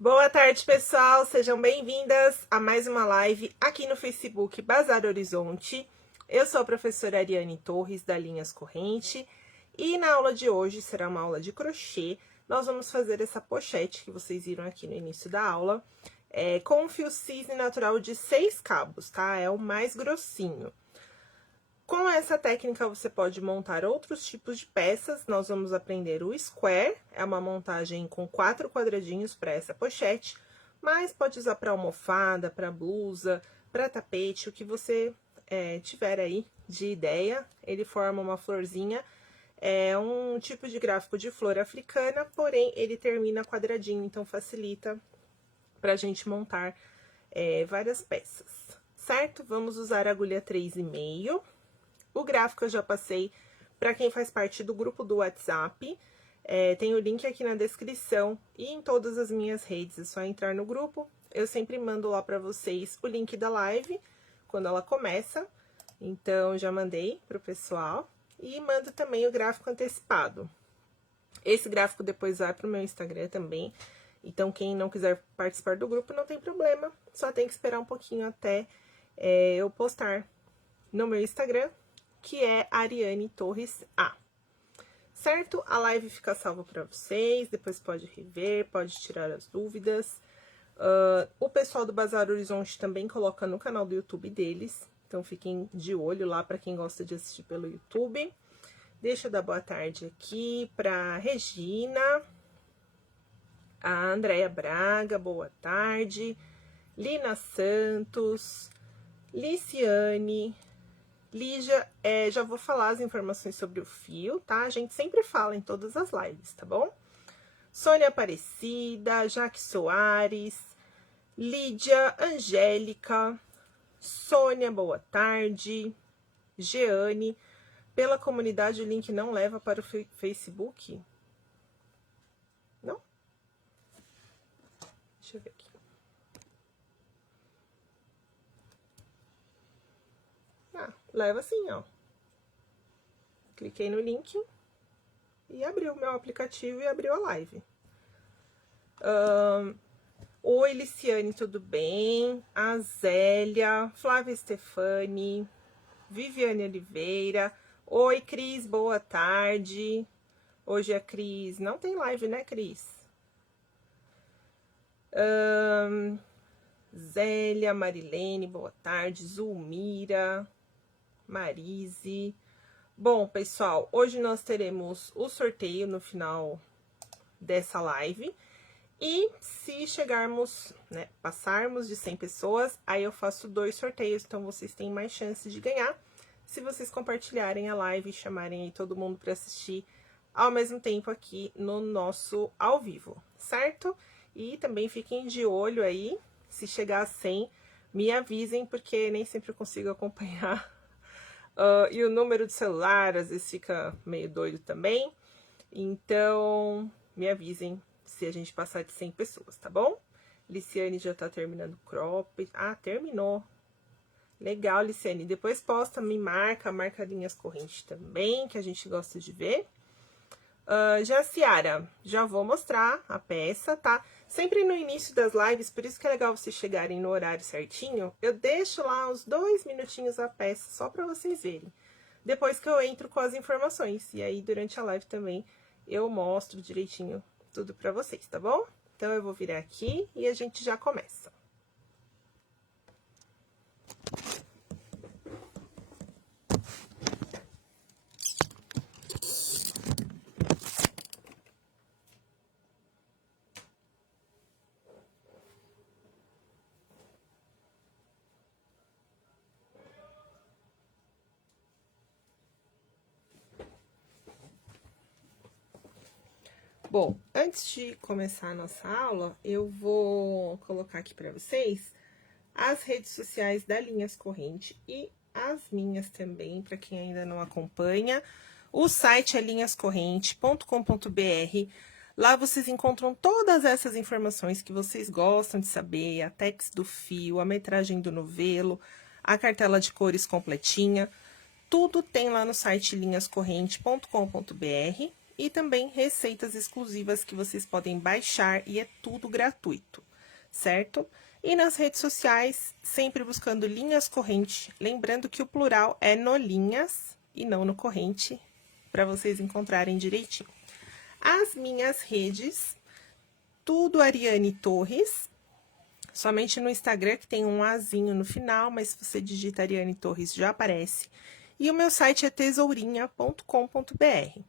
Boa tarde, pessoal! Sejam bem-vindas a mais uma live aqui no Facebook Bazar Horizonte. Eu sou a professora Ariane Torres, da Linhas Corrente, e na aula de hoje será uma aula de crochê. Nós vamos fazer essa pochete que vocês viram aqui no início da aula, com um fio cisne natural de 6 cabos, tá? É o mais grossinho. Com essa técnica, você pode montar outros tipos de peças. Nós vamos aprender o square, é uma montagem com 4 quadradinhos para essa pochete, mas pode usar para almofada, para blusa, para tapete, o que você tiver aí de ideia. Ele forma uma florzinha, é um tipo de gráfico de flor africana, porém ele termina quadradinho, então facilita para a gente montar várias peças, certo? Vamos usar a agulha 3,5. O gráfico eu já passei para quem faz parte do grupo do WhatsApp. Tem o link aqui na descrição e em todas as minhas redes. É só entrar no grupo. Eu sempre mando lá para vocês o link da live quando ela começa. Então, já mandei pro pessoal. E mando também o gráfico antecipado. Esse gráfico depois vai pro meu Instagram também. Então, quem não quiser participar do grupo, não tem problema. Só tem que esperar um pouquinho até eu postar no meu Instagram, que é Ariane Torres A. Certo? A live fica salva para vocês, depois pode rever, pode tirar as dúvidas. O pessoal do Bazar Horizonte também coloca no canal do YouTube deles, então fiquem de olho lá para quem gosta de assistir pelo YouTube. Deixa eu dar boa tarde aqui para Regina, a Andréia Braga, boa tarde, Lina Santos, Liciane, Lígia, já vou falar as informações sobre o fio, tá? A gente sempre fala em todas as lives, tá bom? Sônia Aparecida, Jaque Soares, Lídia, Angélica, Sônia, boa tarde, Jeane. Pela comunidade, o link não leva para o Facebook? Não? Deixa eu ver aqui. Leva assim, ó. Cliquei no link e abriu o meu aplicativo e abriu a live. Oi, Liciane, tudo bem? A Zélia, Flávia Stefani, Viviane Oliveira. Oi, Cris, boa tarde. Hoje a Cris não tem live, né, Cris? Zélia, Marilene, boa tarde. Zulmira, Marise. Bom, pessoal, hoje nós teremos o sorteio no final dessa live. E se chegarmos, né, passarmos de 100 pessoas, aí eu faço 2 sorteios, então vocês têm mais chances de ganhar. Se vocês compartilharem a live e chamarem aí todo mundo para assistir ao mesmo tempo aqui no nosso ao vivo, certo? E também fiquem de olho aí, se chegar a 100, me avisem, porque nem sempre eu consigo acompanhar. E o número de celular, às vezes fica meio doido também. Então, me avisem se a gente passar de 100 pessoas, tá bom? Liciane já tá terminando o crop. Ah, terminou. Legal, Liciane. Depois posta, me marca Linhas Corrente também, que a gente gosta de ver. Jaciara, já vou mostrar a peça, tá? Sempre no início das lives, por isso que é legal vocês chegarem no horário certinho, eu deixo lá uns 2 minutinhos a peça, só pra vocês verem. Depois que eu entro com as informações, e aí durante a live também eu mostro direitinho tudo pra vocês, tá bom? Então, eu vou virar aqui e a gente já começa. Bom, antes de começar a nossa aula, eu vou colocar aqui para vocês as redes sociais da Linhas Corrente e as minhas também, para quem ainda não acompanha. O site é linhascorrente.com.br. Lá vocês encontram todas essas informações que vocês gostam de saber, a tex do fio, a metragem do novelo, a cartela de cores completinha. Tudo tem lá no site linhascorrente.com.br. e também receitas exclusivas que vocês podem baixar e é tudo gratuito, certo? E nas redes sociais, sempre buscando Linhas Corrente, lembrando que o plural é no linhas e não no corrente, para vocês encontrarem direitinho. As minhas redes, tudo Ariane Torres, somente no Instagram que tem um azinho no final, mas se você digita Ariane Torres já aparece. E o meu site é tesourinha.com.br.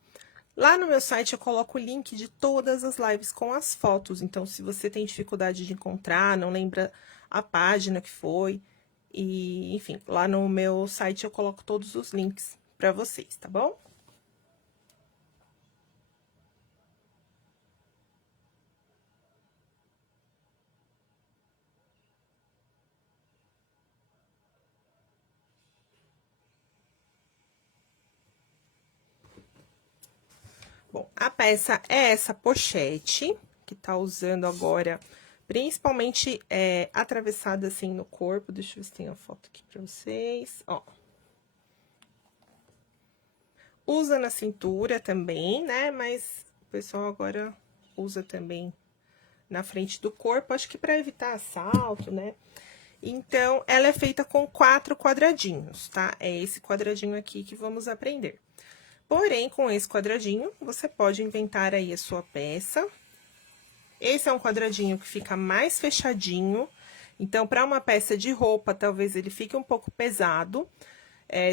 Lá no meu site eu coloco o link de todas as lives com as fotos, então se você tem dificuldade de encontrar, não lembra a página que foi, e enfim, lá no meu site eu coloco todos os links para vocês, tá bom? Bom, a peça é essa pochete, que tá usando agora, principalmente atravessada assim no corpo. Deixa eu ver se tem a foto aqui pra vocês, ó. Usa na cintura também, né? Mas o pessoal agora usa também na frente do corpo, acho que pra evitar assalto, né? Então, ela é feita com 4 quadradinhos, tá? É esse quadradinho aqui que vamos aprender. Porém, com esse quadradinho, você pode inventar aí a sua peça. Esse é um quadradinho que fica mais fechadinho. Então, para uma peça de roupa, talvez ele fique um pouco pesado.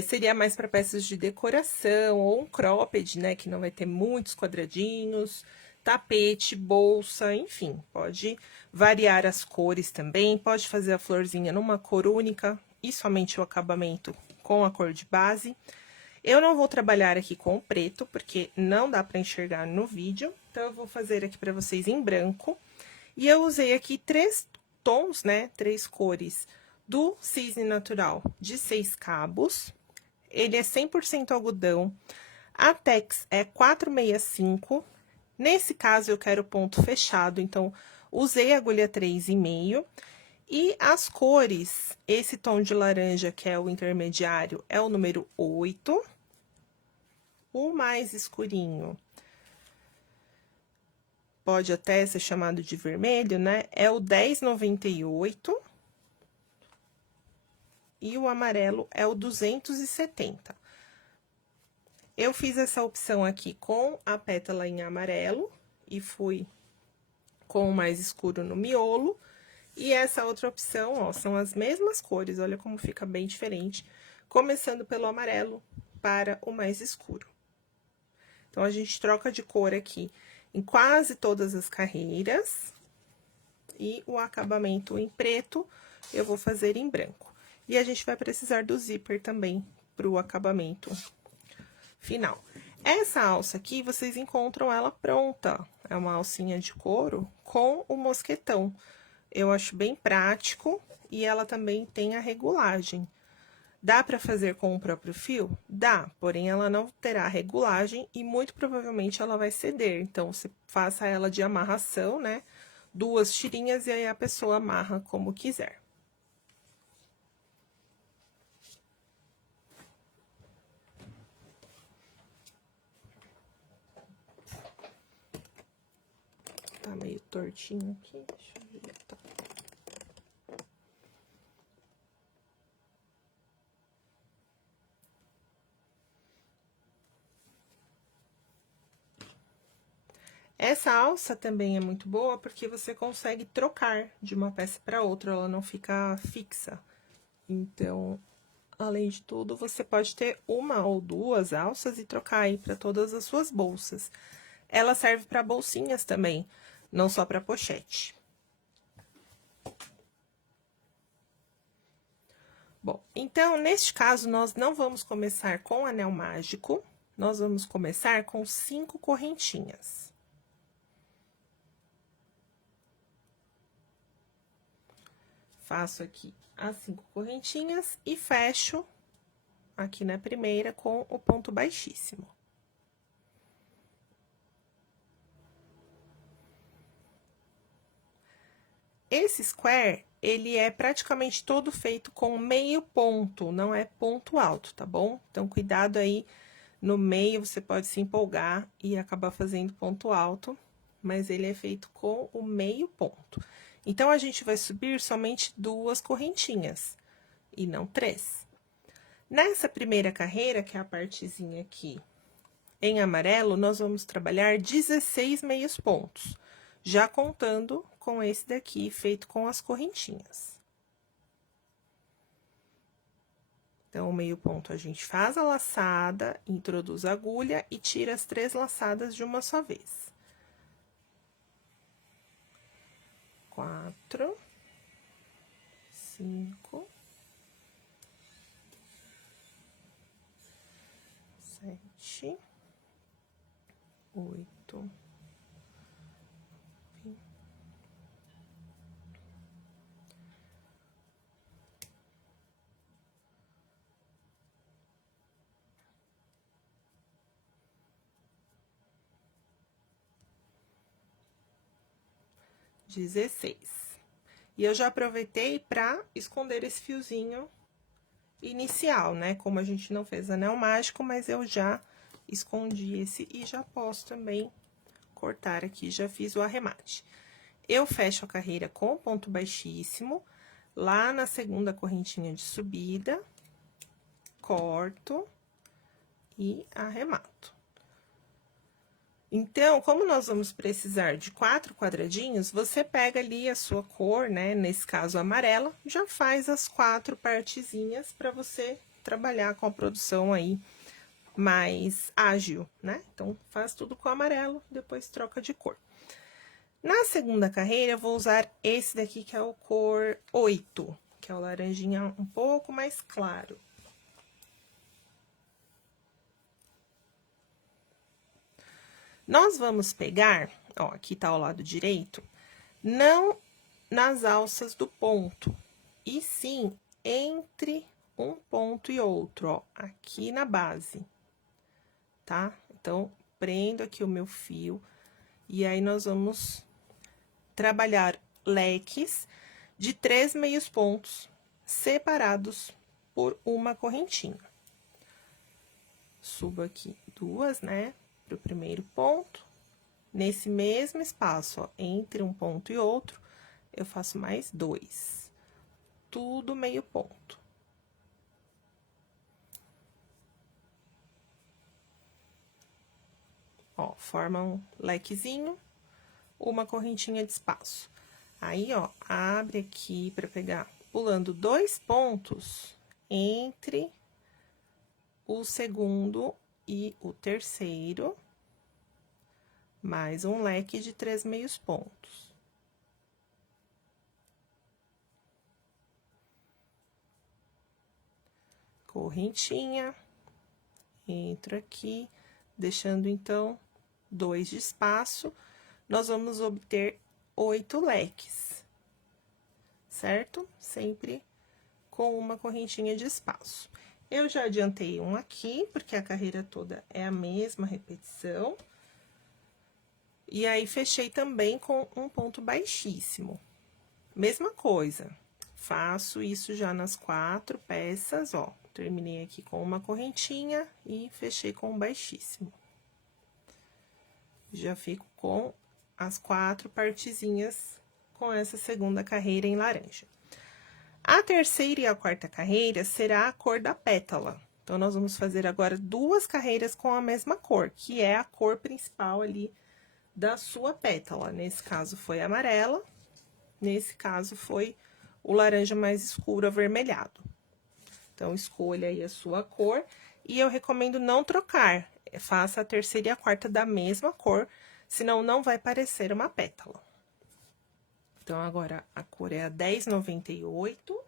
Seria mais para peças de decoração ou um cropped, né? Que não vai ter muitos quadradinhos. Tapete, bolsa, enfim. Pode variar as cores também. Pode fazer a florzinha numa cor única e somente o acabamento com a cor de base. Eu não vou trabalhar aqui com o preto, porque não dá para enxergar no vídeo. Então, eu vou fazer aqui para vocês em branco. E eu usei aqui 3 tons, né? 3 cores do Cisne Natural de 6 cabos. Ele é 100% algodão. A Tex é 465. Nesse caso, eu quero ponto fechado, então, usei agulha 3,5. E as cores, esse tom de laranja, que é o intermediário, é o número 8. O mais escurinho pode até ser chamado de vermelho, né? É o 10,98. E o amarelo é o 270. Eu fiz essa opção aqui com a pétala em amarelo e fui com o mais escuro no miolo. E essa outra opção, ó, são as mesmas cores, olha como fica bem diferente. Começando pelo amarelo para o mais escuro. Então, a gente troca de cor aqui em quase todas as carreiras. E o acabamento em preto, eu vou fazer em branco. E a gente vai precisar do zíper também para o acabamento final. Essa alça aqui, vocês encontram ela pronta. É uma alcinha de couro com o mosquetão. Eu acho bem prático e ela também tem a regulagem. Dá para fazer com o próprio fio? Dá, porém ela não terá regulagem e muito provavelmente ela vai ceder. Então, você faça ela de amarração, né? 2 tirinhas e aí a pessoa amarra como quiser. Tá meio tortinho aqui, deixa eu ver. Tá. Essa alça também é muito boa porque você consegue trocar de uma peça para outra, ela não fica fixa. Então, além de tudo, você pode ter 1 ou 2 alças e trocar aí para todas as suas bolsas. Ela serve para bolsinhas também, não só para pochete. Bom, então, neste caso, nós não vamos começar com anel mágico, nós vamos começar com 5 correntinhas. Faço aqui as 5 correntinhas e fecho aqui na primeira com o ponto baixíssimo. Esse square, ele é praticamente todo feito com meio ponto, não é ponto alto, tá bom? Então, cuidado aí No meio, você pode se empolgar e acabar fazendo ponto alto, mas ele é feito com o meio ponto. Então, a gente vai subir somente 2 correntinhas, e não 3. Nessa primeira carreira, que é a partezinha aqui em amarelo, nós vamos trabalhar 16 meios pontos, já contando com esse daqui, feito com as correntinhas. Então, o meio ponto a gente faz a laçada, introduz a agulha e tira as 3 laçadas de uma só vez. 4, 5, 7, 8, 16. E eu já aproveitei para esconder esse fiozinho inicial, né? Como a gente não fez anel mágico, mas eu já escondi esse e já posso também cortar aqui, já fiz o arremate. Eu fecho a carreira com ponto baixíssimo, lá na segunda correntinha de subida, corto e arremato. Então, como nós vamos precisar de 4 quadradinhos, você pega ali a sua cor, né? Nesse caso, amarela, já faz as 4 partezinhas para você trabalhar com a produção aí mais ágil, né? Então, faz tudo com amarelo, depois troca de cor. Na segunda carreira, eu vou usar esse daqui, que é o cor 8, que é o laranjinha um pouco mais claro. Nós vamos pegar, ó, aqui tá ao lado direito, não nas alças do ponto, e sim entre um ponto e outro, ó, aqui na base, tá? Então, prendo aqui o meu fio, e aí nós vamos trabalhar leques de 3 meios pontos separados por uma correntinha. Subo aqui 2, né? Pro primeiro ponto, nesse mesmo espaço, ó, entre um ponto e outro, eu faço mais 2, tudo meio ponto. Ó, forma um lequezinho, uma correntinha de espaço. Aí, ó, abre aqui pra pegar, pulando 2 pontos entre o segundo e o terceiro, mais um leque de 3 meios pontos. Correntinha, entro aqui, deixando, então, 2 de espaço, nós vamos obter 8 leques, certo? Sempre com uma correntinha de espaço. Eu já adiantei um aqui, porque a carreira toda é a mesma repetição. E aí, fechei também com um ponto baixíssimo. Mesma coisa, faço isso já nas 4 peças, ó. Terminei aqui com uma correntinha e fechei com um baixíssimo. Já fico com as 4 partezinhas com essa segunda carreira em laranja. A terceira e a quarta carreira será a cor da pétala. Então, nós vamos fazer agora 2 carreiras com a mesma cor, que é a cor principal ali da sua pétala. Nesse caso, foi amarela, nesse caso, foi o laranja mais escuro avermelhado. Então, escolha aí a sua cor, e eu recomendo não trocar, faça a terceira e a quarta da mesma cor, senão não vai parecer uma pétala. Então, agora, a cor é a 1098.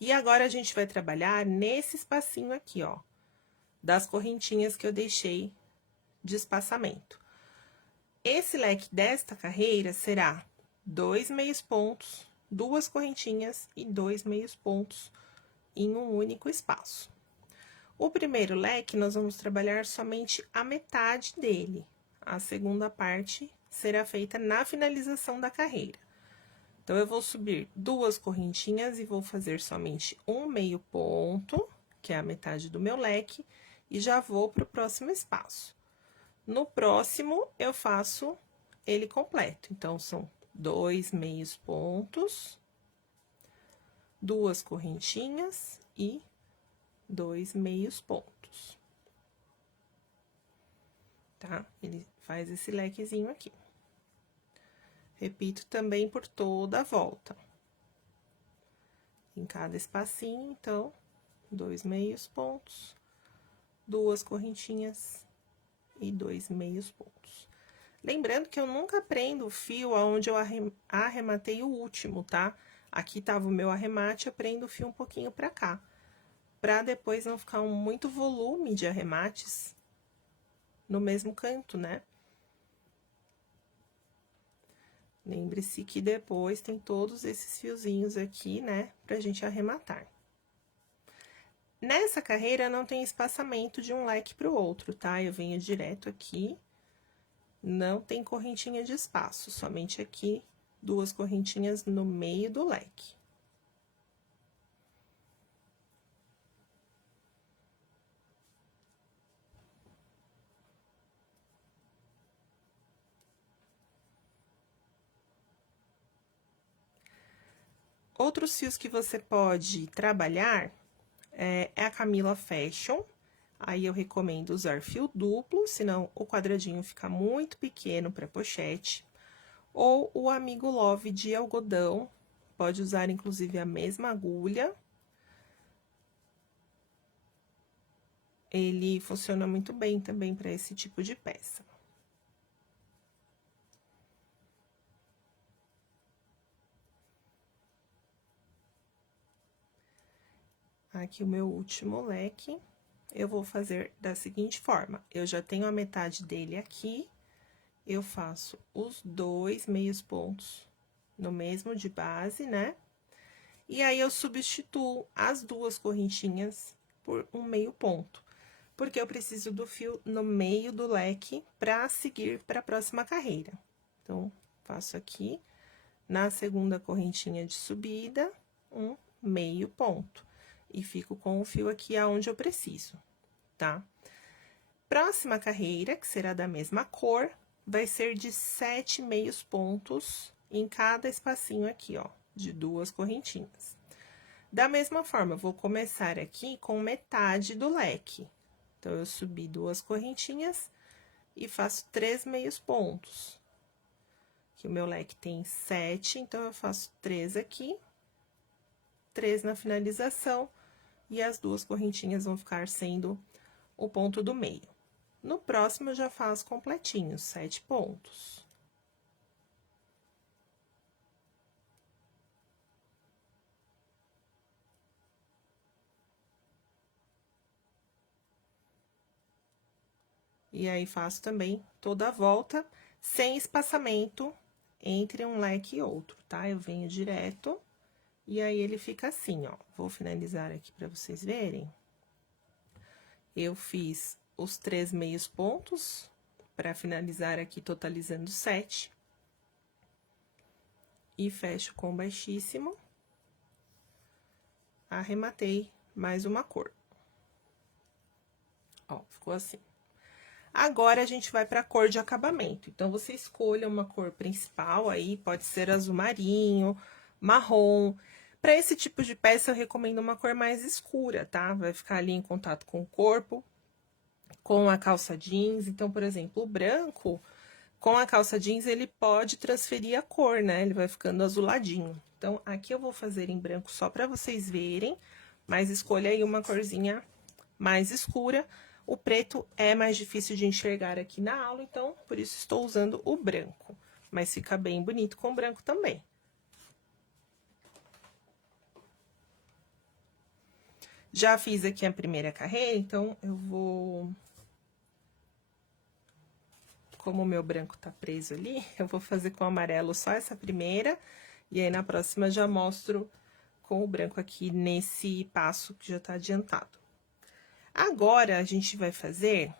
E agora, a gente vai trabalhar nesse espacinho aqui, ó, das correntinhas que eu deixei de espaçamento. Esse leque desta carreira será 2 meios pontos, 2 correntinhas e 2 meios pontos em um único espaço. O primeiro leque, nós vamos trabalhar somente a metade dele. A segunda parte será feita na finalização da carreira. Então, eu vou subir 2 correntinhas e vou fazer somente um meio ponto, que é a metade do meu leque, e já vou pro próximo espaço. No próximo, eu faço ele completo. Então, são 2 meios pontos, 2 correntinhas e 2 meios pontos. Tá? Ele faz esse lequezinho aqui. Repito também por toda a volta. Em cada espacinho, então, 2 meios pontos, 2 correntinhas e 2 meios pontos. Lembrando que eu nunca prendo o fio aonde eu arrematei o último, tá? Aqui tava o meu arremate, eu prendo o fio um pouquinho pra cá. Pra depois não ficar muito volume de arremates no mesmo canto, né? Lembre-se que depois tem todos esses fiozinhos aqui, né? Pra gente arrematar. Nessa carreira, não tem espaçamento de um leque pro outro, tá? Eu venho direto aqui. Não tem correntinha de espaço, somente aqui, 2 correntinhas no meio do leque. Outros fios que você pode trabalhar é a Camila Fashion. Aí, eu recomendo usar fio duplo, senão o quadradinho fica muito pequeno para pochete. Ou o Amigo Love de algodão, pode usar inclusive a mesma agulha. Ele funciona muito bem também para esse tipo de peça. Aqui o meu último leque. Eu vou fazer da seguinte forma, eu já tenho a metade dele aqui, eu faço os 2 meios pontos no mesmo de base, né? E aí, eu substituo as 2 correntinhas por um meio ponto, porque eu preciso do fio no meio do leque para seguir para a próxima carreira. Então, faço aqui, na segunda correntinha de subida, um meio ponto. E fico com o fio aqui aonde eu preciso, tá? Próxima carreira, que será da mesma cor, vai ser de 7 meios pontos em cada espacinho aqui, ó, de 2 correntinhas. Da mesma forma, eu vou começar aqui com metade do leque. Então, eu subi 2 correntinhas e faço 3 meios pontos. Aqui o meu leque tem 7, então, eu faço 3 aqui, 3 na finalização, e as 2 correntinhas vão ficar sendo o ponto do meio. No próximo, eu já faço completinho, 7 pontos. E aí, faço também toda a volta, sem espaçamento entre um leque e outro, tá? Eu venho direto, e aí, ele fica assim, ó. Vou finalizar aqui pra vocês verem. Eu fiz os 3 meios pontos, pra finalizar aqui, totalizando 7. E fecho com baixíssimo. Arrematei mais uma cor. Ó, ficou assim. Agora, a gente vai pra cor de acabamento. Então, você escolha uma cor principal aí, pode ser azul marinho, marrom. Para esse tipo de peça, eu recomendo uma cor mais escura, tá? Vai ficar ali em contato com o corpo, com a calça jeans. Então, por exemplo, o branco, com a calça jeans, ele pode transferir a cor, né? Ele vai ficando azuladinho. Então, aqui eu vou fazer em branco só para vocês verem, mas escolha aí uma corzinha mais escura. O preto é mais difícil de enxergar aqui na aula, então, por isso estou usando o branco. Mas fica bem bonito com branco também. Já fiz aqui a primeira carreira, então, eu vou... Como o meu branco tá preso ali, eu vou fazer com o amarelo só essa primeira, e aí, na próxima, já mostro com o branco aqui nesse passo que já tá adiantado. Agora, a gente vai fazer,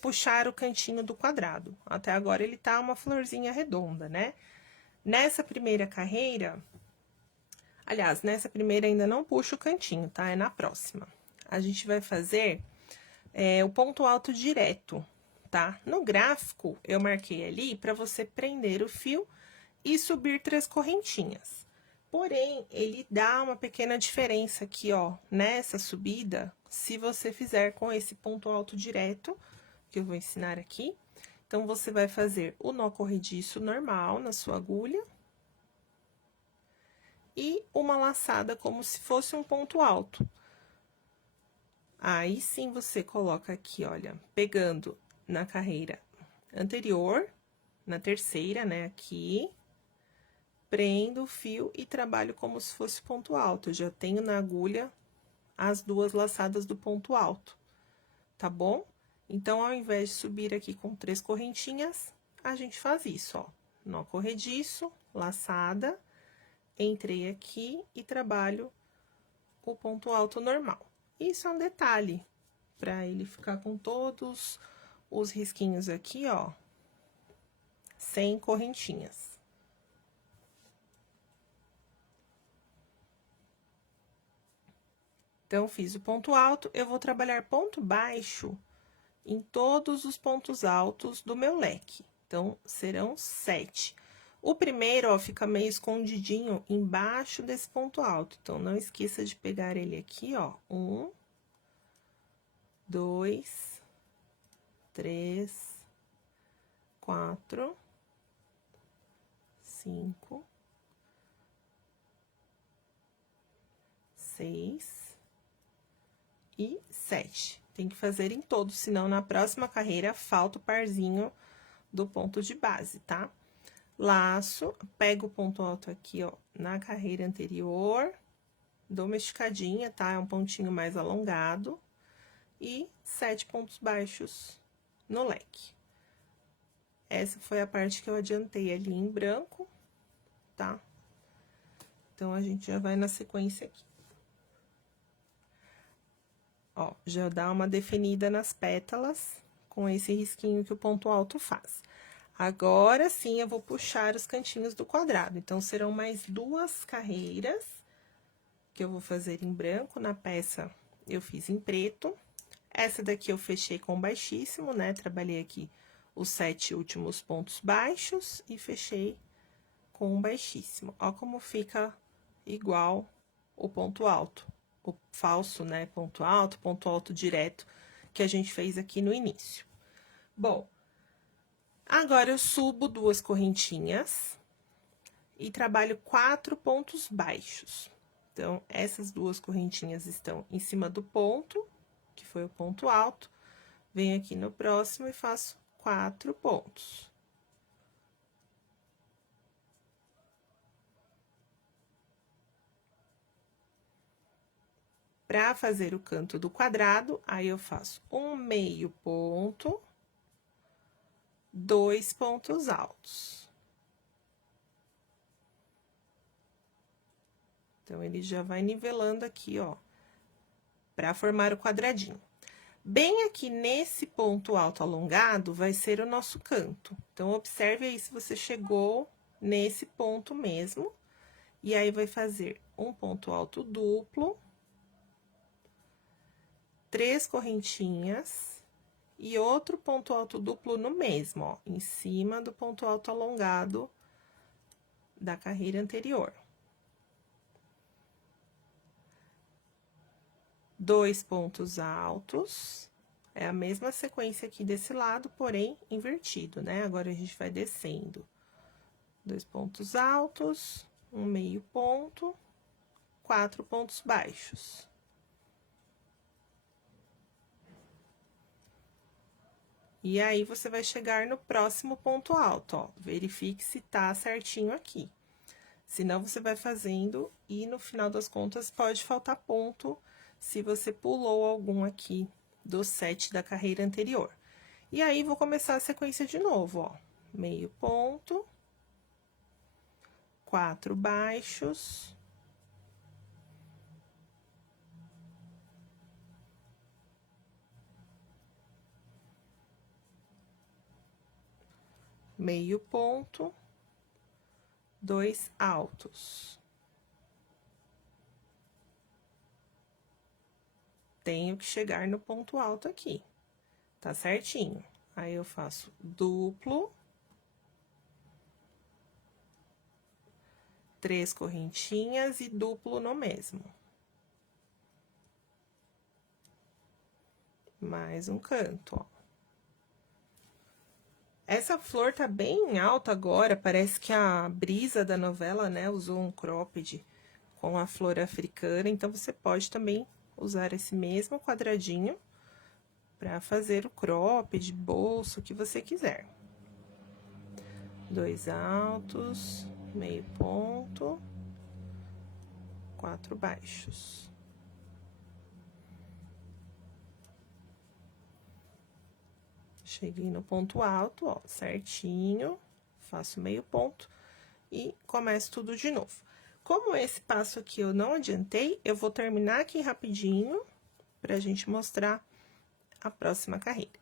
puxar o cantinho do quadrado. Até agora, ele tá uma florzinha redonda, né? Nessa primeira carreira, aliás, nessa primeira ainda não puxa o cantinho, tá? É na próxima. A gente vai fazer o ponto alto direto, tá? No gráfico, eu marquei ali para você prender o fio e subir 3 correntinhas. Porém, ele dá uma pequena diferença aqui, ó, nessa subida, se você fizer com esse ponto alto direto, que eu vou ensinar aqui. Então, você vai fazer o nó corrediço normal na sua agulha. E uma laçada como se fosse um ponto alto. Aí, sim, você coloca aqui, olha, pegando na carreira anterior, na terceira, né, aqui. Prendo o fio e trabalho como se fosse ponto alto. Eu já tenho na agulha as 2 laçadas do ponto alto, tá bom? Então, ao invés de subir aqui com 3 correntinhas, a gente faz isso, ó. Nó corrediço, laçada, entrei aqui e trabalho o ponto alto normal. Isso é um detalhe, para ele ficar com todos os risquinhos aqui, ó, sem correntinhas. Então, fiz o ponto alto, eu vou trabalhar ponto baixo em todos os pontos altos do meu leque. Então, serão 7. O primeiro, ó, fica meio escondidinho embaixo desse ponto alto. Então, não esqueça de pegar ele aqui, ó. 1, 2, 3, 4, 5, 6 e 7. Tem que fazer em todos, senão na próxima carreira falta o parzinho do ponto de base, tá? Laço, pego o ponto alto aqui, ó, na carreira anterior, dou uma esticadinha, tá? É um pontinho mais alongado. E 7 pontos baixos no leque. Essa foi a parte que eu adiantei ali em branco, tá? Então, a gente já vai na sequência aqui. Ó, já dá uma definida nas pétalas com esse risquinho que o ponto alto faz. Agora sim, eu vou puxar os cantinhos do quadrado. Então, serão mais 2 carreiras que eu vou fazer em branco. Na peça, eu fiz em preto. Essa daqui eu fechei com baixíssimo, né? Trabalhei aqui os 7 últimos pontos baixos e fechei com um baixíssimo. Ó como fica igual o ponto alto. O falso, né, ponto alto direto, que a gente fez aqui no início. Bom, agora eu subo 2 correntinhas e trabalho 4 pontos baixos. Então, essas 2 correntinhas estão em cima do ponto, que foi o ponto alto. Venho aqui no próximo e faço 4 pontos. Para fazer o canto do quadrado, aí eu faço um meio ponto, 2 pontos altos. Então, ele já vai nivelando aqui, ó, para formar o quadradinho. Bem aqui nesse ponto alto alongado, vai ser o nosso canto. Então, observe aí se você chegou nesse ponto mesmo. E aí, vai fazer um ponto alto duplo, 3 correntinhas e outro ponto alto duplo no mesmo, ó, em cima do ponto alto alongado da carreira anterior. 2 pontos altos, é a mesma sequência aqui desse lado, porém invertido, né? Agora, a gente vai descendo. 2 pontos altos, um meio ponto, 4 pontos baixos. E aí, você vai chegar no próximo ponto alto, ó. Verifique se tá certinho aqui. Senão, você vai fazendo e, no final das contas, pode faltar ponto se você pulou algum aqui do 7 da carreira anterior. E aí, vou começar a sequência de novo, ó. Meio ponto, 4 baixos. Meio ponto, 2 altos. Tenho que chegar no ponto alto aqui, tá certinho? Aí, eu faço duplo, 3 correntinhas e duplo no mesmo. Mais um canto, ó. Essa flor tá bem alta agora, parece que a brisa da novela, né, usou um cropped com a flor africana, então você pode também usar esse mesmo quadradinho para fazer o cropped, bolso, o que você quiser. 2 altos, meio ponto, 4 baixos. Cheguei no ponto alto, ó, certinho, faço meio ponto e começo tudo de novo. Como esse passo aqui eu não adiantei, eu vou terminar aqui rapidinho pra gente mostrar a próxima carreira.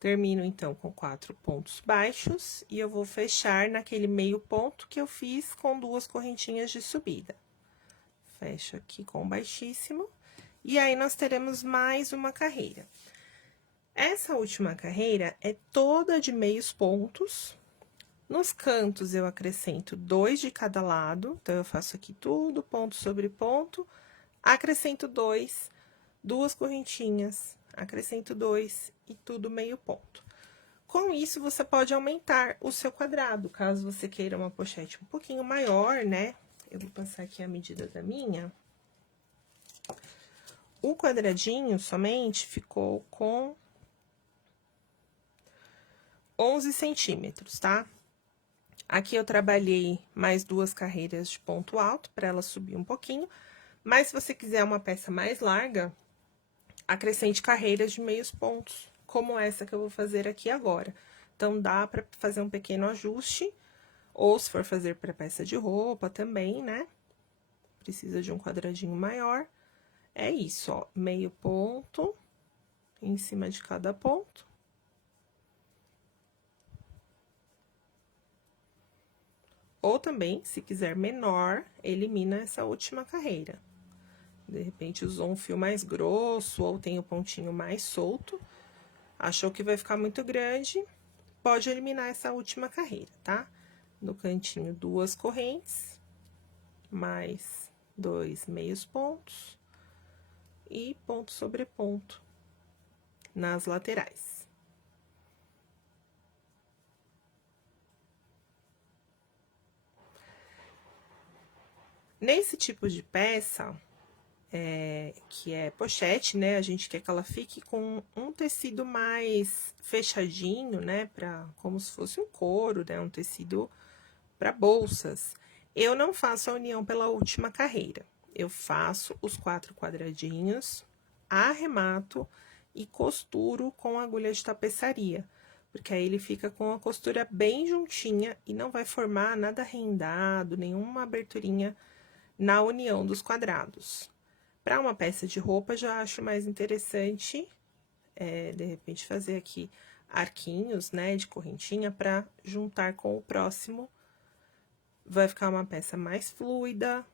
Termino, então, com 4 pontos baixos e eu vou fechar naquele meio ponto que eu fiz com 2 correntinhas de subida. Fecho aqui com baixíssimo, e aí, nós teremos mais uma carreira. Essa última carreira é toda de meios pontos. Nos cantos, eu acrescento 2 de cada lado, então, eu faço aqui tudo, ponto sobre ponto, acrescento 2, 2 correntinhas, acrescento 2 e tudo meio ponto. Com isso, você pode aumentar o seu quadrado, caso você queira uma pochete um pouquinho maior, né? Eu vou passar aqui a medida da minha. O quadradinho somente ficou com 11 centímetros, tá? Aqui eu trabalhei mais 2 carreiras de ponto alto, para ela subir um pouquinho. Mas, se você quiser uma peça mais larga, acrescente carreiras de meios pontos, como essa que eu vou fazer aqui agora. Então, dá para fazer um pequeno ajuste, ou se for fazer para peça de roupa também, né? Precisa de um quadradinho maior. É isso, ó, meio ponto em cima de cada ponto. Ou também, se quiser menor, elimina essa última carreira. De repente, usou um fio mais grosso ou tem o pontinho mais solto. Achou que vai ficar muito grande, pode eliminar essa última carreira, tá? No cantinho, 2 correntes, mais 2 meios pontos e ponto sobre ponto nas laterais. Nesse tipo de peça, que é pochete, né? A gente quer que ela fique com um tecido mais fechadinho, né? Como se fosse um couro, né? Um tecido para bolsas. Eu não faço a união pela última carreira. Eu faço os 4 quadradinhos, arremato e costuro com agulha de tapeçaria, porque aí ele fica com a costura bem juntinha e não vai formar nada rendado, nenhuma aberturinha na união dos quadrados. Para uma peça de roupa, já acho mais interessante, de repente, fazer aqui arquinhos, né, de correntinha para juntar com o próximo. Vai ficar uma peça mais fluida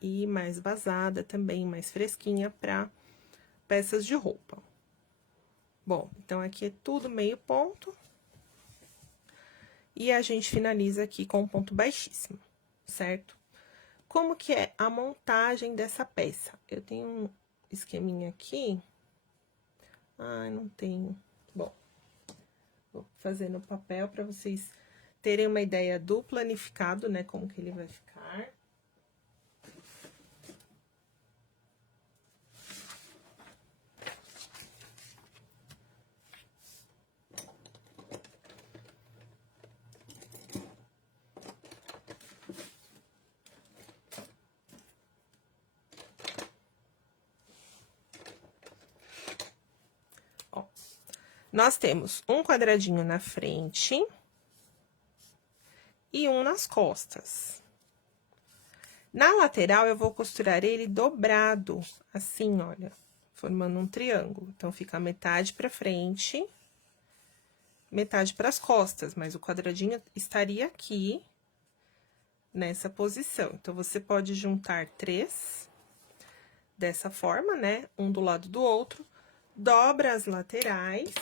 e mais vazada também, mais fresquinha para peças de roupa. Bom, então aqui é tudo meio ponto. E a gente finaliza aqui com um ponto baixíssimo, certo? Como que é a montagem dessa peça? Eu tenho um esqueminha aqui. Ai, não tenho. Bom, vou fazer no papel para vocês terem uma ideia do planificado, né? Como que ele vai ficar. Ó, nós temos um quadradinho na frente e um nas costas. Na lateral, eu vou costurar ele dobrado, assim, olha, formando um triângulo. Então, fica metade pra frente, metade pras costas, mas o quadradinho estaria aqui, nessa posição. Então, você pode juntar 3 dessa forma, né? Um do lado do outro, dobra as laterais.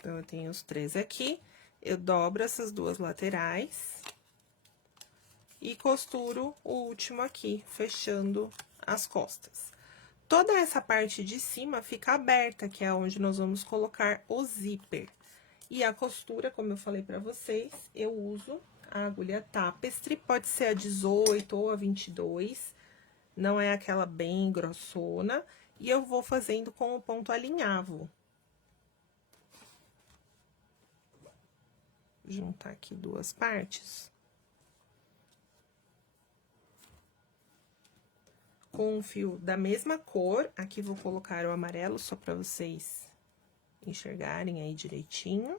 Então, eu tenho os 3 aqui, eu dobro essas 2 laterais e costuro o último aqui, fechando as costas. Toda essa parte de cima fica aberta, que é onde nós vamos colocar o zíper. E a costura, como eu falei pra vocês, eu uso a agulha Tapestry, pode ser a 18 ou a 22, não é aquela bem grossona, e eu vou fazendo com o ponto alinhavo. Juntar aqui 2 partes. Com um fio da mesma cor, aqui vou colocar o amarelo só para vocês enxergarem aí direitinho.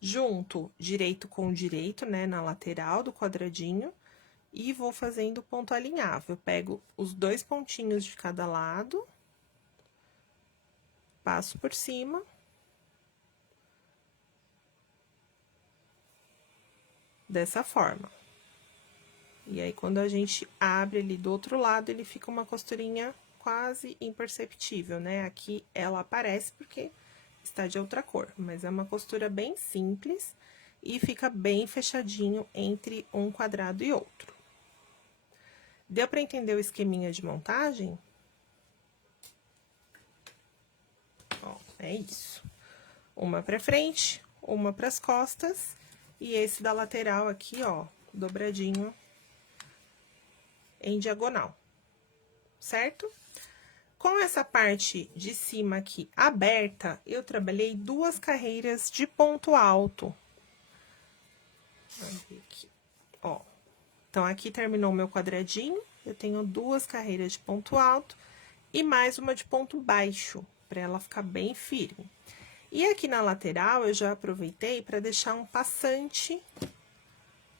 Junto direito com direito, né, na lateral do quadradinho, e vou fazendo ponto alinhável. Eu pego os 2 pontinhos de cada lado, passo por cima. Dessa forma. E aí, quando a gente abre ali do outro lado, ele fica uma costurinha quase imperceptível, né? Aqui ela aparece porque está de outra cor, mas é uma costura bem simples e fica bem fechadinho entre um quadrado e outro. Deu para entender o esqueminha de montagem? Ó, é isso. Uma para frente, uma para as costas. E esse da lateral aqui, ó, dobradinho em diagonal, certo? Com essa parte de cima aqui aberta, eu trabalhei 2 carreiras de ponto alto. Aqui, ó. Então, aqui terminou o meu quadradinho, eu tenho 2 carreiras de ponto alto e mais uma de ponto baixo, para ela ficar bem firme. E aqui na lateral, eu já aproveitei para deixar um passante.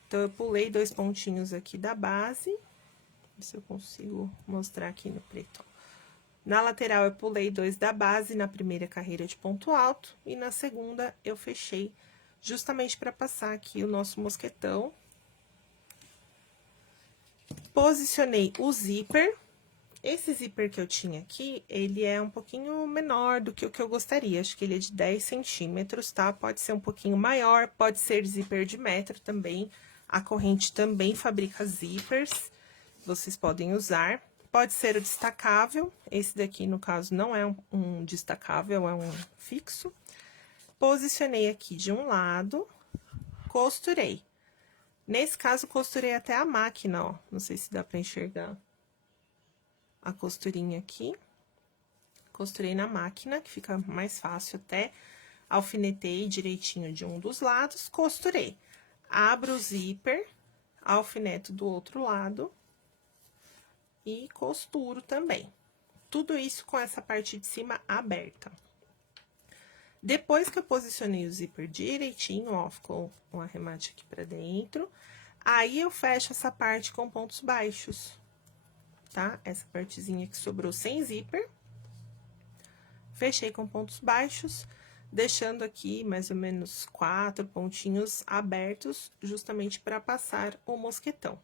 Então, eu pulei 2 pontinhos aqui da base. Ver se eu consigo mostrar aqui no preto. Na lateral, eu pulei 2 da base na primeira carreira de ponto alto. E na segunda, eu fechei justamente para passar aqui o nosso mosquetão. Posicionei o zíper. Esse zíper que eu tinha aqui, ele é um pouquinho menor do que o que eu gostaria. Acho que ele é de 10 centímetros, tá? Pode ser um pouquinho maior, pode ser zíper de metro também. A corrente também fabrica zíperes, vocês podem usar. Pode ser o destacável, esse daqui, no caso, não é um destacável, é um fixo. posicionei aqui de um lado, costurei. Nesse caso, costurei até a máquina, ó. Não sei se dá pra enxergar a costurinha aqui. Costurei na máquina, que fica mais fácil até. Alfinetei direitinho de um dos lados, costurei. Abro o zíper, alfineto do outro lado e costuro também. Tudo isso com essa parte de cima aberta. Depois que eu posicionei o zíper direitinho, ó, ficou um arremate aqui pra dentro, aí eu fecho essa parte com pontos baixos, tá? Essa partezinha que sobrou sem zíper, fechei com pontos baixos, deixando aqui mais ou menos 4 pontinhos abertos, justamente para passar o mosquetão.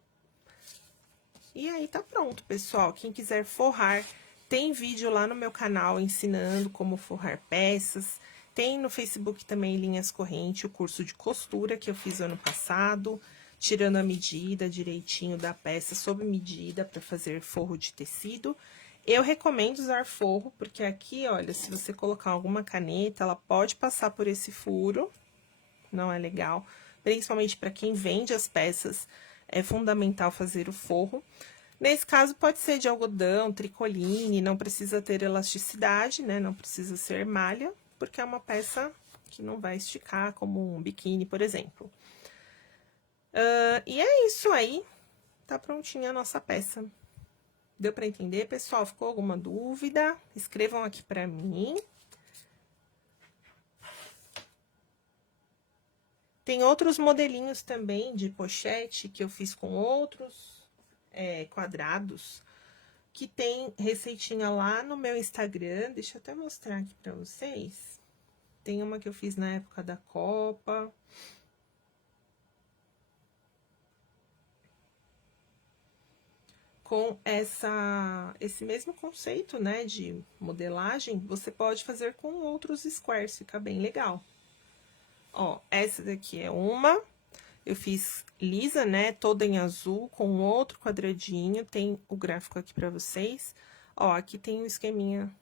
E aí, tá pronto, pessoal. Quem quiser forrar, tem vídeo lá no meu canal ensinando como forrar peças. Tem no Facebook também Linhas Corrente, o curso de costura que eu fiz ano passado, tirando a medida direitinho da peça sob medida para fazer forro de tecido. Eu recomendo usar forro, porque aqui, olha, se você colocar alguma caneta, ela pode passar por esse furo, não é legal. Principalmente para quem vende as peças, é fundamental fazer o forro. Nesse caso, pode ser de algodão, tricoline, não precisa ter elasticidade, né? Não precisa ser malha, porque é uma peça que não vai esticar, como um biquíni, por exemplo. E é isso aí, tá prontinha a nossa peça. Deu pra entender, pessoal? Ficou alguma dúvida? Escrevam aqui pra mim. Tem outros modelinhos também de pochete que eu fiz com outros quadrados, que tem receitinha lá no meu Instagram. Deixa eu até mostrar aqui pra vocês. Tem uma que eu fiz na época da Copa. Com esse mesmo conceito, né, de modelagem, você pode fazer com outros squares, fica bem legal. Ó, essa daqui é uma, eu fiz lisa, né, toda em azul, com outro quadradinho, tem o gráfico aqui pra vocês. Ó, aqui tem o esqueminha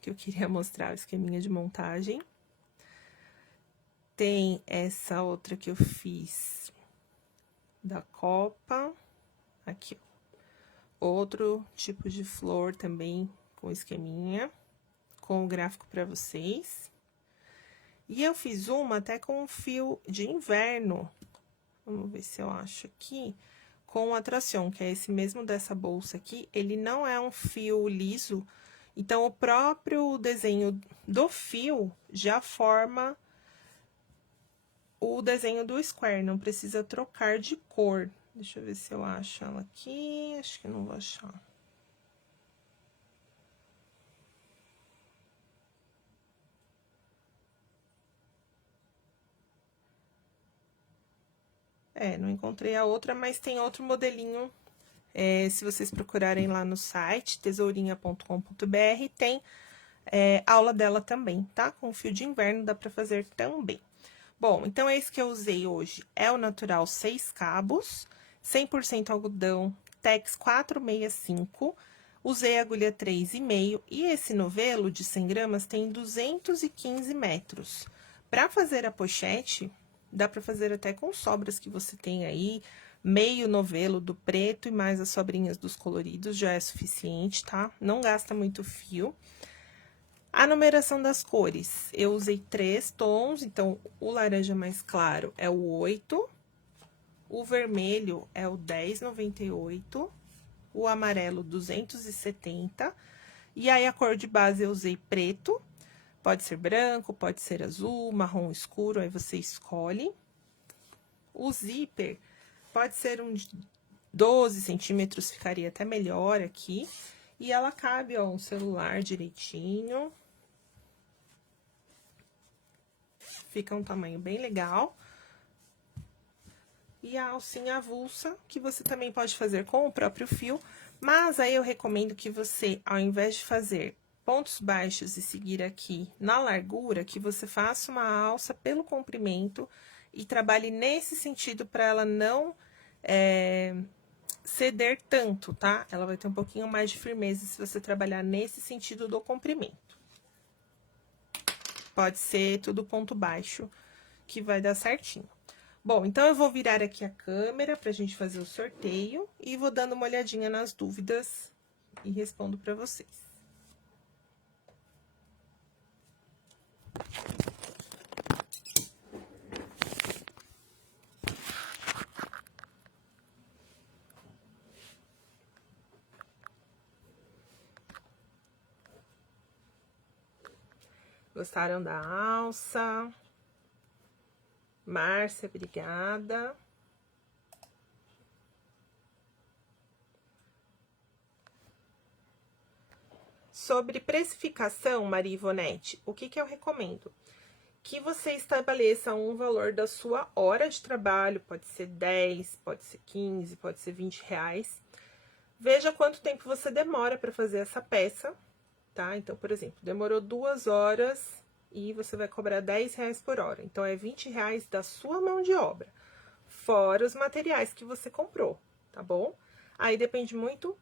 que eu queria mostrar, o esqueminha de montagem. Tem essa outra que eu fiz da Copa, aqui, ó. Outro tipo de flor também com esqueminha, com o gráfico para vocês. E eu fiz uma até com um fio de inverno, vamos ver se eu acho aqui, com a tração, que é esse mesmo dessa bolsa aqui, ele não é um fio liso, então o próprio desenho do fio já forma o desenho do square, não precisa trocar de cor. Deixa eu ver se eu acho ela aqui, acho que não vou achar. Não encontrei a outra, mas tem outro modelinho. Se vocês procurarem lá no site, tesourinha.com.br, tem aula dela também, tá? Com fio de inverno dá pra fazer também. Bom, então esse que eu usei hoje é o natural 6 cabos, 100% algodão, Tex 465, usei agulha 3,5 e esse novelo de 100 gramas tem 215 metros. Para fazer a pochete, dá para fazer até com sobras que você tem aí, meio novelo do preto e mais as sobrinhas dos coloridos já é suficiente, tá? Não gasta muito fio. A numeração das cores, eu usei 3 tons, então o laranja mais claro é o 8, o vermelho é o 10,98, o amarelo 270, e aí a cor de base eu usei preto, pode ser branco, pode ser azul, marrom escuro, aí você escolhe. O zíper pode ser um de 12 centímetros, ficaria até melhor aqui, e ela cabe, ó, um celular direitinho. Fica um tamanho bem legal. E a alcinha avulsa, que você também pode fazer com o próprio fio, mas aí eu recomendo que você, ao invés de fazer pontos baixos e seguir aqui na largura, que você faça uma alça pelo comprimento e trabalhe nesse sentido para ela não ceder tanto, tá? Ela vai ter um pouquinho mais de firmeza se você trabalhar nesse sentido do comprimento. Pode ser tudo ponto baixo, que vai dar certinho. Bom, então eu vou virar aqui a câmera pra gente fazer o sorteio e vou dando uma olhadinha nas dúvidas e respondo pra vocês. Gostaram da alça? Márcia, obrigada. Sobre precificação, Maria Ivonete, o que eu recomendo? Que você estabeleça um valor da sua hora de trabalho, pode ser 10, pode ser 15, pode ser 20 reais. Veja quanto tempo você demora para fazer essa peça, tá? Então, por exemplo, demorou 2 horas e você vai cobrar 10 reais por hora. Então, é 20 reais da sua mão de obra, fora os materiais que você comprou, tá bom? Aí depende muito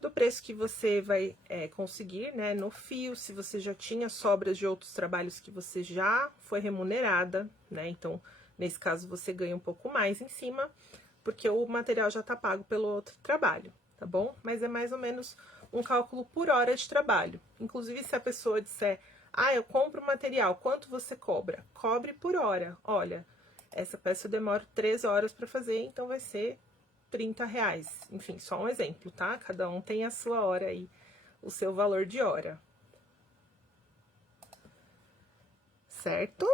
do preço que você vai conseguir, né, no fio, se você já tinha sobras de outros trabalhos que você já foi remunerada, né, então, nesse caso, você ganha um pouco mais em cima, porque o material já tá pago pelo outro trabalho, tá bom? Mas é mais ou menos um cálculo por hora de trabalho. Inclusive, se a pessoa disser, ah, eu compro o material, quanto você cobra? Cobre por hora. Olha, essa peça eu demoro 3 horas para fazer, então vai ser 30 reais. Enfim, só um exemplo, tá? Cada um tem a sua hora aí, o seu valor de hora. Certo?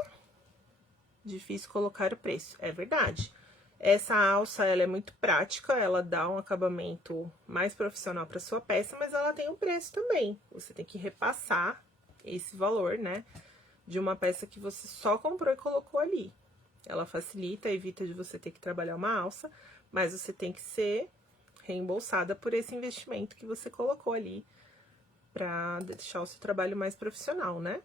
Difícil colocar o preço, é verdade. Essa alça, ela é muito prática, ela dá um acabamento mais profissional para sua peça, mas ela tem um preço também. Você tem que repassar esse valor, né, de uma peça que você só comprou e colocou ali. Ela facilita, evita de você ter que trabalhar uma alça, mas você tem que ser reembolsada por esse investimento que você colocou ali para deixar o seu trabalho mais profissional, né?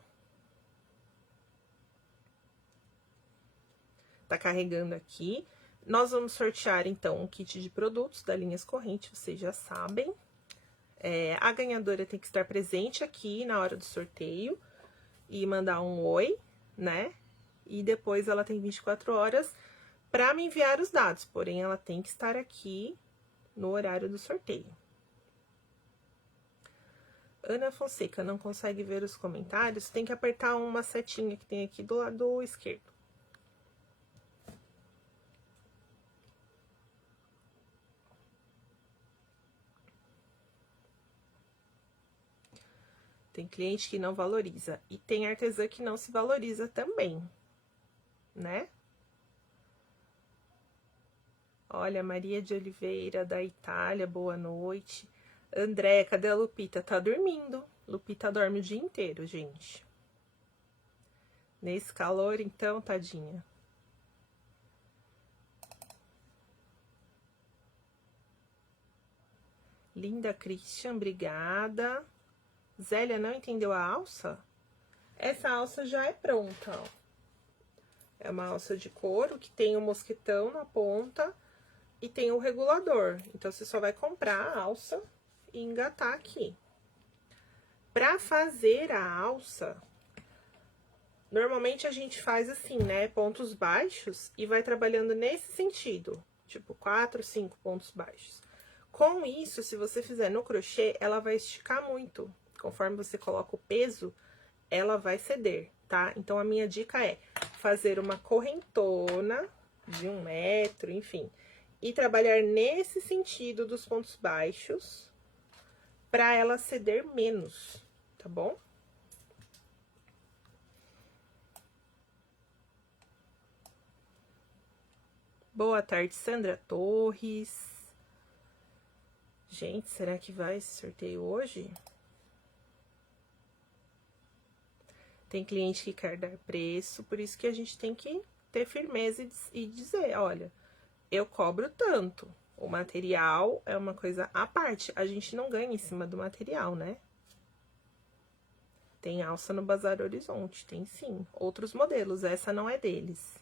Tá carregando aqui. Nós vamos sortear, então, um kit de produtos da Linhas Corrente, vocês já sabem. A ganhadora tem que estar presente aqui na hora do sorteio e mandar um oi, né? E depois ela tem 24 horas para me enviar os dados, porém ela tem que estar aqui no horário do sorteio. Ana Fonseca, não consegue ver os comentários? Tem que apertar uma setinha que tem aqui do lado esquerdo. Tem cliente que não valoriza e tem artesã que não se valoriza também, né? Olha, Maria de Oliveira, da Itália, boa noite. André, cadê a Lupita? Tá dormindo. Lupita dorme o dia inteiro, gente. Nesse calor, então, tadinha. Linda Christian, obrigada. Zélia, não entendeu a alça? Essa alça já é pronta, ó. É uma alça de couro que tem um mosquetão na ponta e tem o regulador. Então, você só vai comprar a alça e engatar aqui. Pra fazer a alça, normalmente a gente faz assim, né? Pontos baixos e vai trabalhando nesse sentido. Tipo, 4, 5 pontos baixos. Com isso, se você fizer no crochê, ela vai esticar muito. Conforme você coloca o peso, ela vai ceder, tá? Então, a minha dica é fazer uma correntona de 1 metro, enfim. E trabalhar nesse sentido dos pontos baixos, pra ela ceder menos, tá bom? Boa tarde, Sandra Torres. Gente, será que vai esse sorteio hoje? Tem cliente que quer dar preço, por isso que a gente tem que ter firmeza e dizer, olha, eu cobro tanto. O material é uma coisa à parte, a gente não ganha em cima do material, né? Tem alça no Bazar Horizonte, tem sim. Outros modelos, essa não é deles.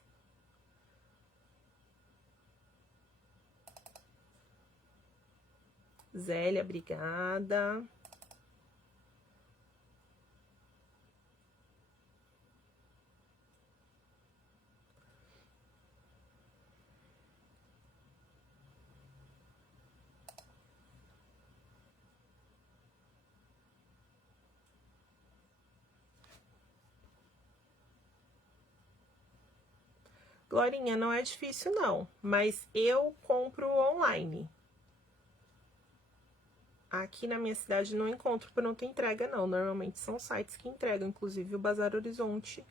Zélia, obrigada. Glorinha, não é difícil não, mas eu compro online. Aqui na minha cidade não encontro pronta entrega não, normalmente são sites que entregam, inclusive o Bazar Horizonte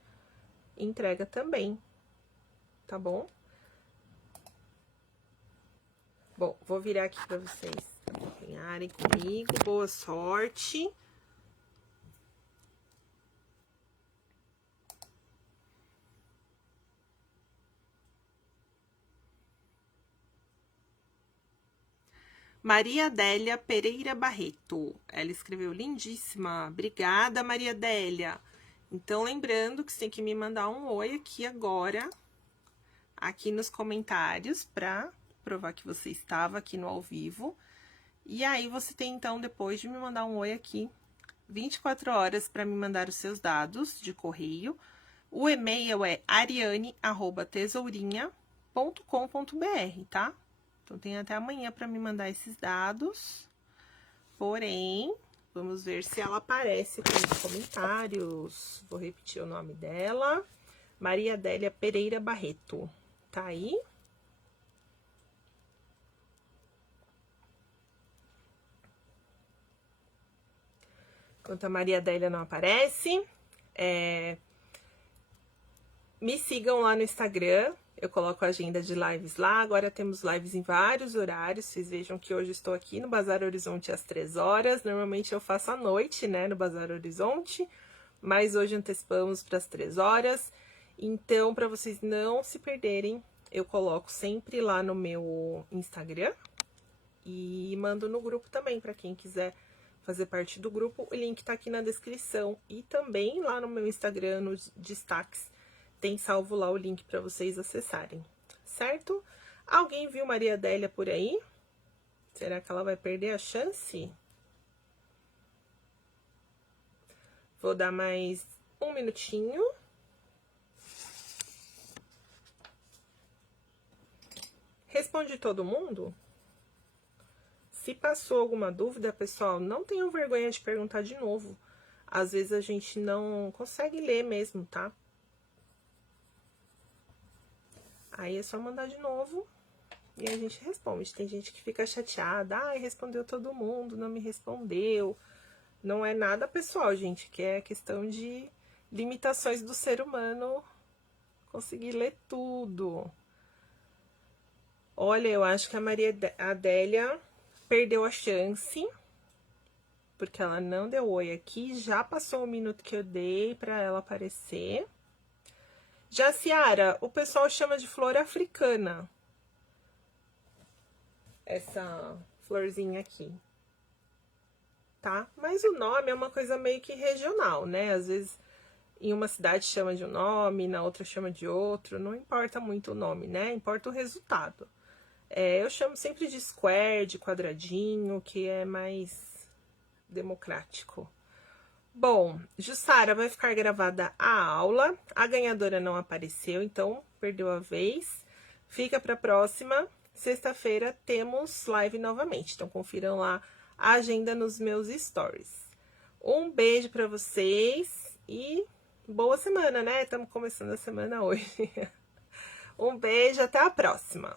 entrega também, tá bom? Bom, vou virar aqui pra vocês acompanharem comigo, boa sorte! Maria Adélia Pereira Barreto. Ela escreveu lindíssima. Obrigada, Maria Adélia. Então, lembrando que você tem que me mandar um oi aqui agora, aqui nos comentários, para provar que você estava aqui no ao vivo. E aí, você tem, então, depois de me mandar um oi aqui, 24 horas para me mandar os seus dados de correio. O e-mail é ariane@tesourinha.com.br, tá? Então, tem até amanhã para me mandar esses dados. Porém, vamos ver se ela aparece aqui nos comentários. Vou repetir o nome dela. Maria Adélia Pereira Barreto. Tá aí? Enquanto a Maria Adélia não aparece, me sigam lá no Instagram. Eu coloco a agenda de lives lá, agora temos lives em vários horários, vocês vejam que hoje estou aqui no Bazar Horizonte às 3 horas, normalmente eu faço à noite, né, no Bazar Horizonte, mas hoje antecipamos para as 3 horas, então para vocês não se perderem, eu coloco sempre lá no meu Instagram e mando no grupo também, para quem quiser fazer parte do grupo, o link tá aqui na descrição e também lá no meu Instagram, nos destaques, tem salvo lá o link para vocês acessarem, certo? Alguém viu Maria Adélia por aí? Será que ela vai perder a chance? Vou dar mais um minutinho. Responde todo mundo? Se passou alguma dúvida, pessoal, não tenham vergonha de perguntar de novo. Às vezes a gente não consegue ler mesmo, tá? Aí é só mandar de novo e a gente responde. Tem gente que fica chateada, respondeu todo mundo, não me respondeu. Não é nada pessoal, gente, que é questão de limitações do ser humano conseguir ler tudo. Olha, eu acho que a Maria Adélia perdeu a chance, porque ela não deu oi aqui, já passou o minuto que eu dei para ela aparecer. Jaciara, o pessoal chama de flor africana. Essa florzinha aqui. Tá? Mas o nome é uma coisa meio que regional, né? Às vezes em uma cidade chama de um nome, na outra chama de outro. Não importa muito o nome, né? Importa o resultado. Eu chamo sempre de square, de quadradinho, que é mais democrático. Bom, Jussara, vai ficar gravada a aula, a ganhadora não apareceu, então perdeu a vez. Fica para a próxima, sexta-feira temos live novamente, então confiram lá a agenda nos meus stories. Um beijo para vocês e boa semana, né? Estamos começando a semana hoje. Um beijo, até a próxima!